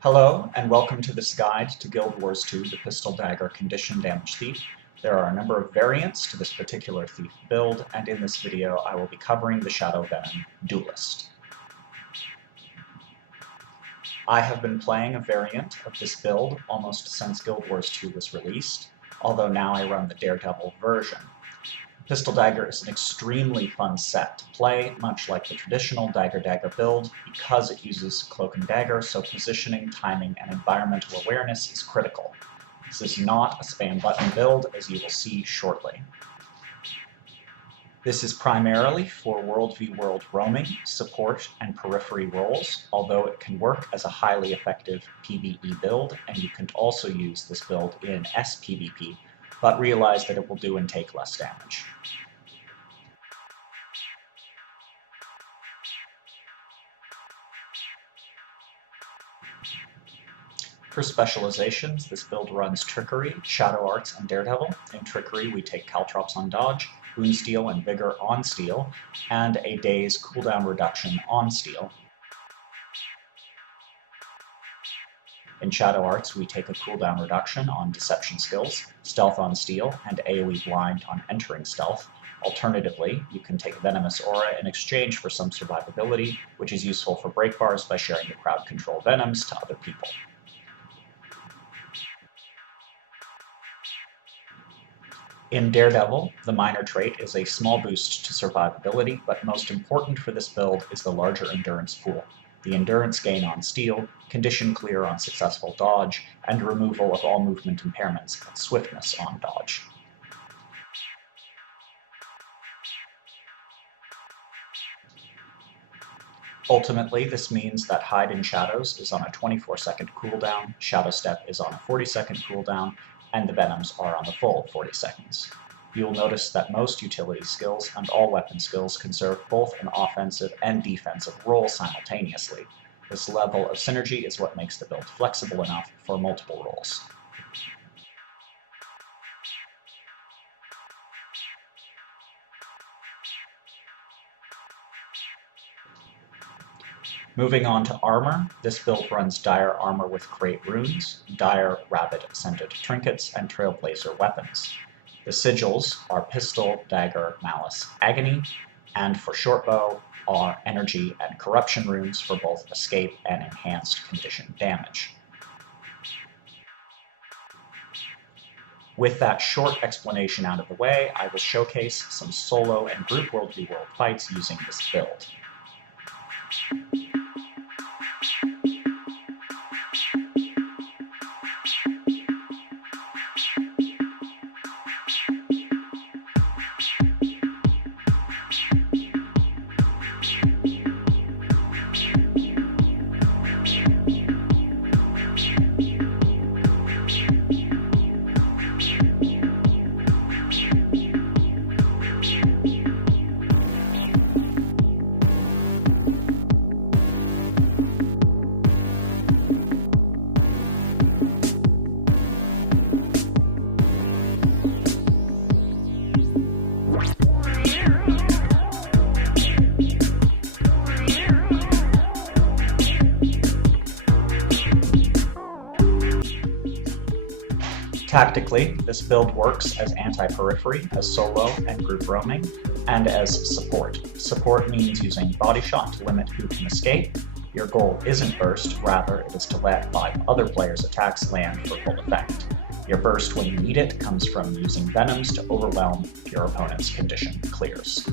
Hello, and welcome to this guide to Guild Wars 2, the Pistol-Dagger Condition Damage Thief. There are a number of variants to this particular thief build, and in this video I will be covering the Shadow Venom Duelist. I have been playing a variant of this build almost since Guild Wars 2 was released, although now I run the Daredevil version. Pistol-Dagger is an extremely fun set to play, much like the traditional Dagger build, because it uses Cloak and Dagger, so positioning, timing, and environmental awareness is critical. This is not a spam button build, as you will see shortly. This is primarily for World v World roaming, support, and periphery roles, although it can work as a highly effective PvE build, and you can also use this build in SPVP, but realize that it will do and take less damage. For specializations, this build runs Trickery, Shadow Arts, and Daredevil. In Trickery, we take Caltrops on dodge, Wound Steal and Vigor on steal, and a day's cooldown reduction on steal. In Shadow Arts, we take a cooldown reduction on Deception skills, Stealth on Steal, and AoE Blind on entering stealth. Alternatively, you can take Venomous Aura in exchange for some survivability, which is useful for break bars by sharing the crowd control Venoms to other people. In Daredevil, the minor trait is a small boost to survivability, but most important for this build is the larger endurance pool. The endurance gain on steal, condition clear on successful dodge, and removal of all movement impairments and swiftness on dodge. Ultimately, this means that Hide in Shadows is on a 24-second cooldown, Shadow Step is on a 40-second cooldown, and the Venoms are on the full 40 seconds. You will notice that most utility skills and all weapon skills can serve both an offensive and defensive role simultaneously. This level of synergy is what makes the build flexible enough for multiple roles. Moving on to armor, this build runs Dire armor with Great Runes, Dire Rabbit-scented trinkets, and Trailblazer weapons. The sigils are Pistol, Dagger, Malice, Agony, and for shortbow are Energy and Corruption runes for both escape and enhanced condition damage. With that short explanation out of the way, I will showcase some solo and group World v World fights using this build. Tactically, this build works as anti-periphery, as solo and group roaming, and as support. Support means using body shot to limit who can escape. Your goal isn't burst, rather it is to let 5 other players' attacks land for full effect. Your burst when you need it comes from using Venoms to overwhelm if your opponent's condition clears.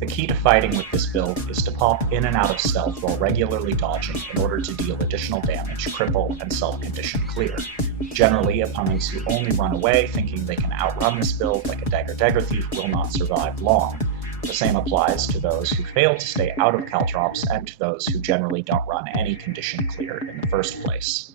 The key to fighting with this build is to pop in and out of stealth while regularly dodging in order to deal additional damage, cripple, and self-condition clear. Generally, opponents who only run away thinking they can outrun this build like a Dagger thief will not survive long. The same applies to those who fail to stay out of Caltrops and to those who generally don't run any condition clear in the first place.